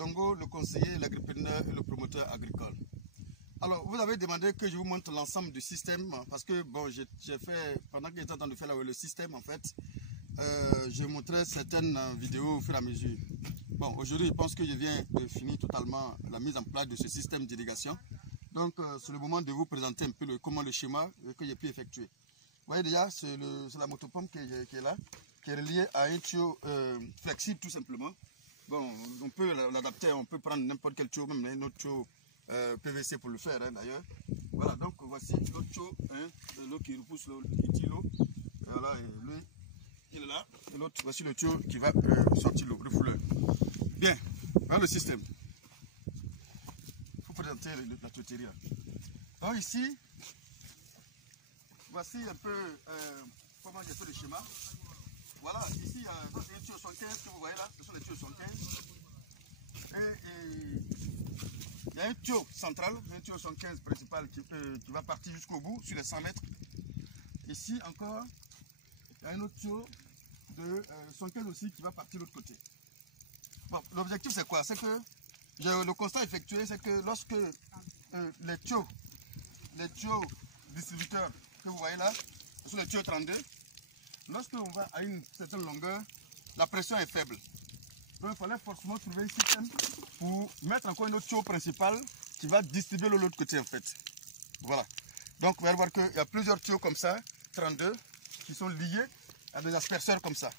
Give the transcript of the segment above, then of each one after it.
Dongo, le conseiller, l'agripreneur et le promoteur agricole. Alors, vous avez demandé que je vous montre l'ensemble du système parce que, bon, j'ai fait, pendant que j'étais en train de faire le système, en fait, je montrais certaines vidéos au fur et à mesure. Bon, aujourd'hui, je pense que je viens de finir totalement la mise en place de ce système d'irrigation. Donc, c'est le moment de vous présenter un peu comment le schéma que j'ai pu effectuer. Vous voyez déjà, c'est la motopompe qui est là, qui est reliée à un tuyau flexible tout simplement. Bon, on peut l'adapter, on peut prendre n'importe quel tuyau, même un autre tuyau PVC pour le faire hein, d'ailleurs. Voilà, donc voici l'autre tuyau, hein, l'eau qui repousse l'eau, qui tire l'eau. Voilà, et lui, il est là. Et l'autre, voici le tuyau qui va sortir l'eau, le fouleur. Bien, voilà le système. Il faut présenter la tuyauterie. Donc ici, voici un peu comment j'ai fait le schéma. Voilà, ici, il y a un tuyau 75 que vous voyez là, ce sont les tuyaux 75. Et il y a un tuyau central, un tuyau 115 principal qui va partir jusqu'au bout, sur les 100 mètres. Ici encore, il y a un autre tuyau de 115 aussi qui va partir de l'autre côté. Bon, l'objectif c'est quoi? C'est que le constat effectué, c'est que lorsque les tuyaux distributeurs que vous voyez là, ce sont les tuyaux 32, lorsque on va à une certaine longueur, la pression est faible. Donc il fallait forcément trouver un système pour mettre encore un autre tuyau principal qui va distribuer l'eau de l'autre côté en fait. Voilà. Donc vous allez voir qu'il y a plusieurs tuyaux comme ça, 32, qui sont liés à des asperceurs comme ça.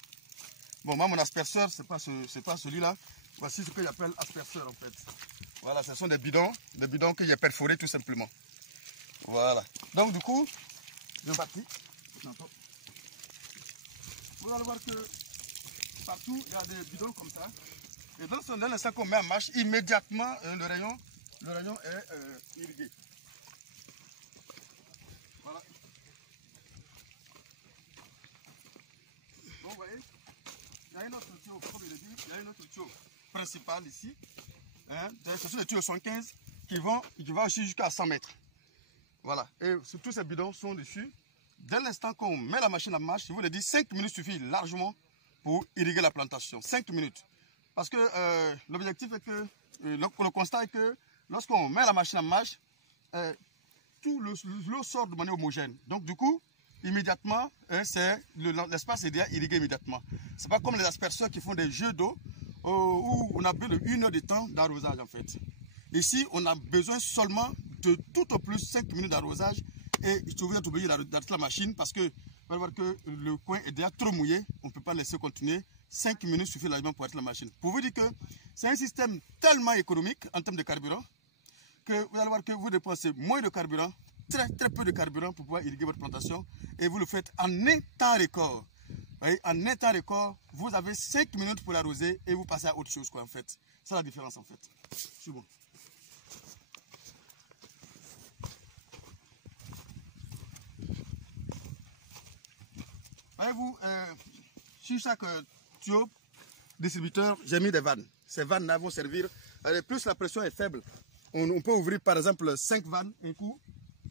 Bon, moi mon asperceur, c'est pas celui-là. Voici ce que j'appelle asperceur en fait. Voilà, ce sont des bidons que j'ai perforés tout simplement. Voilà. Donc du coup, je parti. Vous allez voir que partout, il y a des bidons comme ça. Et dans l'instant qu'on met en marche, immédiatement, le rayon est irrigué. Voilà. Donc, vous voyez, il y a un autre tuyau, comme je l'ai dit, il y a un autre tuyau principal ici. Hein, ce sont les tuyaux 115 qui vont aussi jusqu'à 100 mètres. Voilà. Et tous ces bidons sont dessus. Dès l'instant qu'on met la machine en marche, je vous l'ai dit, 5 minutes suffit largement pour irriguer la plantation. 5 minutes. Parce que l'objectif est que, le constat est que lorsqu'on met la machine en marche, tout l'eau sort de manière homogène. Donc du coup, immédiatement, l'espace est déjà irrigué immédiatement. Ce n'est pas comme les asperceurs qui font des jeux d'eau où on a besoin de 1 heure de temps d'arrosage en fait. Ici, on a besoin seulement de tout au plus 5 minutes d'arrosage et vous êtes obligé d'arrêter la machine parce que vous allez voir que le coin est déjà trop mouillé, on ne peut pas laisser continuer. 5 minutes suffit largement pour arrêter la machine. Pour vous dire que c'est un système tellement économique en termes de carburant que vous allez voir que vous dépensez moins de carburant, très peu de carburant pour pouvoir irriguer votre plantation et vous le faites en un temps record. Voyez, en un temps record, vous avez 5 minutes pour l'arroser et vous passez à autre chose quoi en fait. C'est la différence en fait. C'est bon. Voyez-vous, sur chaque tuyau distributeur, j'ai mis des vannes. Ces vannes-là vont servir. Plus la pression est faible, on peut ouvrir par exemple 5 vannes un coup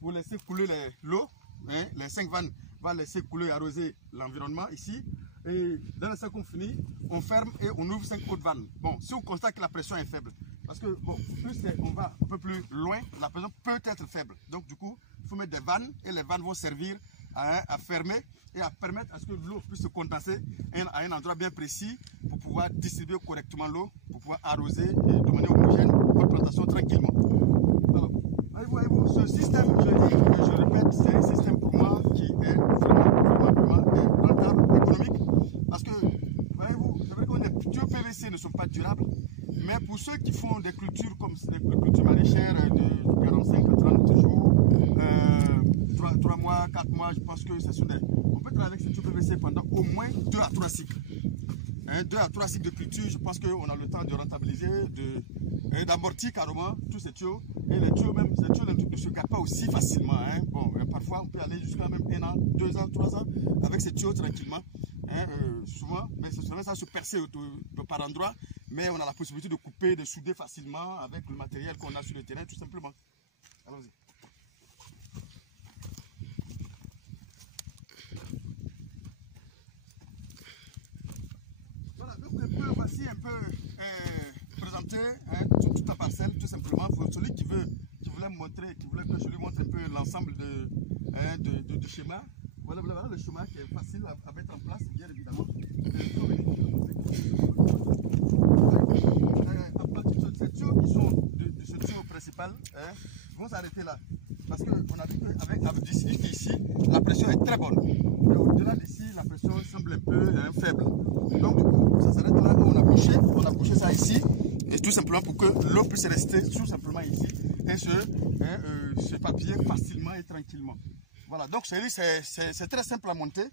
pour laisser couler l'eau. Hein, les 5 vannes vont laisser couler et arroser l'environnement ici. Et dans l'instant qu'on finit, on ferme et on ouvre 5 autres vannes. Bon, si on constate que la pression est faible, parce que bon, plus on va un peu plus loin, la pression peut être faible. Donc du coup, il faut mettre des vannes et les vannes vont servir à fermer et à permettre à ce que l'eau puisse se condenser à un endroit bien précis pour pouvoir distribuer correctement l'eau, pour pouvoir arroser de manière homogène votre plantation tranquillement. Alors, voyez-vous, ce système, je dis et je répète, c'est un système pour moi qui est vraiment rentable, économique, parce que, voyez-vous, c'est vrai que les tuyaux PVC ne sont pas durables, mais pour ceux qui font des cultures comme des cultures maraîchères de 45 à 30 jours, 3 mois, 4 mois, je pense que ce sont on peut travailler avec ces tuyaux PVC pendant au moins 2 à 3 cycles. 2 à 3 cycles de culture, je pense qu'on a le temps de rentabiliser, d'amortir carrément tous ces tuyaux. Et les tuyaux même, ces tuyaux ne se gardent pas aussi facilement. Hein. Bon, parfois on peut aller jusqu'à même 1 an, 2 ans, 3 ans avec ces tuyaux tranquillement. Hein, souvent, mais souvent ça se percer par endroit, mais on a la possibilité de couper, de souder facilement avec le matériel qu'on a sur le terrain tout simplement. Allons-y. Voilà, donc voici un peu présenter hein, toute la parcelle, tout simplement. Pour celui qui voulait que je lui montre un peu l'ensemble du schéma. Voilà le schéma qui est facile à mettre en place, bien évidemment. Ces tuyaux qui sont de ce tuyau principal hein, vont s'arrêter là. Parce qu'on a vu qu'avec d'ici, la pression est très bonne. Mais au-delà d'ici, la pression semble un peu faible. Donc du coup, ça s'arrête là où on a bouché ça ici. Et tout simplement pour que l'eau puisse rester tout simplement ici. Et se papiller facilement et tranquillement. Voilà, donc c'est très simple à monter.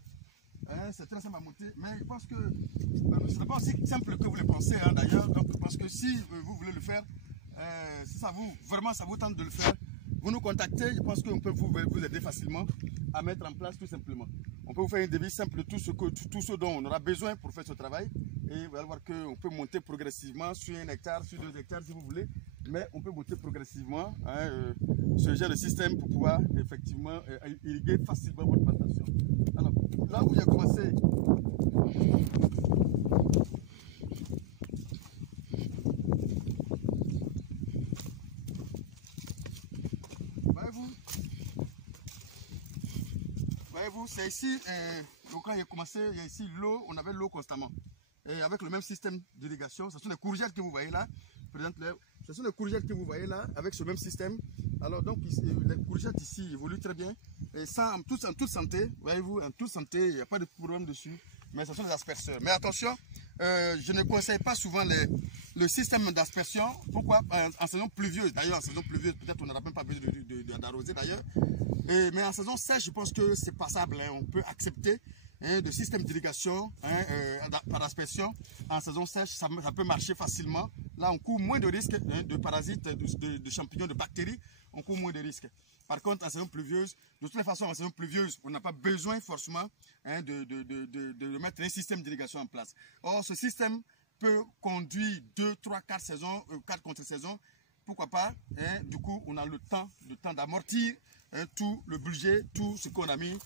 Hein, c'est très simple à monter, mais je pense que ce n'est pas aussi simple que vous le pensez hein, d'ailleurs. Donc je pense que si vous voulez le faire, si vraiment ça vous tente de le faire, vous nous contactez, je pense qu'on peut vous aider facilement à mettre en place tout simplement. On peut vous faire une devis simple, tout ce dont on aura besoin pour faire ce travail. Et vous allez voir qu'on peut monter progressivement sur 1 hectare, sur 2 hectares si vous voulez. Mais on peut monter progressivement hein, ce genre de système pour pouvoir effectivement irriguer facilement votre plantation. Alors, là où il a commencé, voyez-vous, c'est ici, donc là il a commencé, il y a ici l'eau, on avait l'eau constamment. Et avec le même système d'irrigation, ce sont les courgettes que vous voyez là, ce sont les courgettes que vous voyez là, avec ce même système. Alors donc, les courgettes ici évoluent très bien. Et ça, en toute santé, voyez-vous, en toute santé, il n'y a pas de problème dessus. Mais ce sont des asperseurs. Mais attention, je ne conseille pas souvent le système d'aspersion. Pourquoi? En saison pluvieuse, d'ailleurs, en saison pluvieuse, peut-être on n'aura même pas besoin d'arroser d'ailleurs. Mais en saison sèche, je pense que c'est passable. Hein. On peut accepter de système d'irrigation par aspersion. En saison sèche, ça peut marcher facilement. Là, on court moins de risques de parasites, de champignons, de bactéries. On court moins de risques. Par contre, en saison pluvieuse, de toutes les façons, en saison pluvieuse, on n'a pas besoin forcément de mettre un système d'irrigation en place. Or, ce système peut conduire 2, 3, 4 saisons, 4 contre-saisons. Pourquoi pas? Du coup, on a le temps d'amortir tout le budget, tout ce qu'on a mis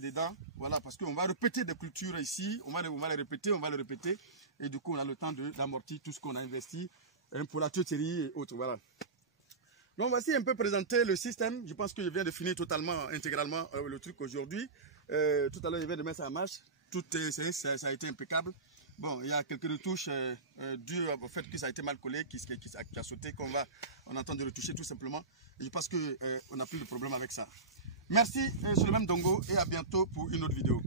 dedans. Voilà, parce qu'on va répéter des cultures ici, on va les répéter. Et du coup, on a le temps d'amortir tout ce qu'on a investi pour la tuyauterie et autres. Voilà. Donc voici un peu présenter le système. Je pense que je viens de finir intégralement le truc aujourd'hui. Tout à l'heure, je viens de mettre ça en marche. Ça a été impeccable. Bon, il y a quelques retouches dues au fait que ça a été mal collé, qui a sauté, on attend de retoucher tout simplement. Et je pense qu'on n'a plus de problème avec ça. Merci, Suleiman Dongo, et à bientôt pour une autre vidéo.